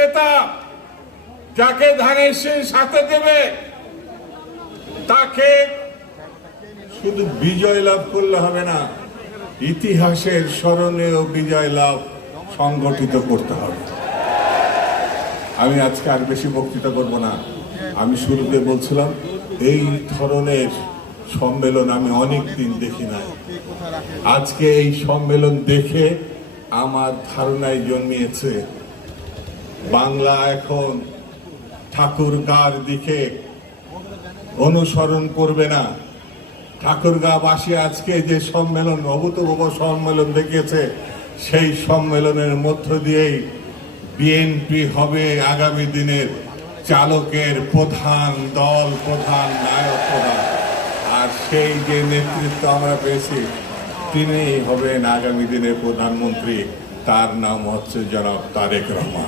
নেতা যাকে ধানের শীষ সাথে দেবে তাকে শুধু বিজয় লাভ করলে হবে না, ইতিহাসের স্মরণীয় বিজয় লাভ সংগঠিত করতে হবে। আমি আজকে আর বেশি বক্তৃতা করব না। আমি শুরুতে বলছিলাম এই ধরনের সম্মেলন আমি অনেক দিন দেখি নাই। আজকে এই সম্মেলন দেখে আমার ধারণায় জন্মিয়েছে বাংলা এখন ঠাকুরগাঁর দিকে অনুসরণ করবে না। ঠাকুরগাঁবাসী আজকে যে সম্মেলন, অভূতপূর্ব সম্মেলন দেখিয়েছে, সেই সম্মেলনের মধ্য দিয়েই বিএনপি হবে আগামী দিনের চালকের প্রধান দল, প্রধান নায়ক প্রধান। আর সেই যে নেতৃত্ব আমরা পেয়েছি তিনিই হবেন আগামী দিনের প্রধানমন্ত্রী। তার নাম হচ্ছে জনাব তারেক রহমান।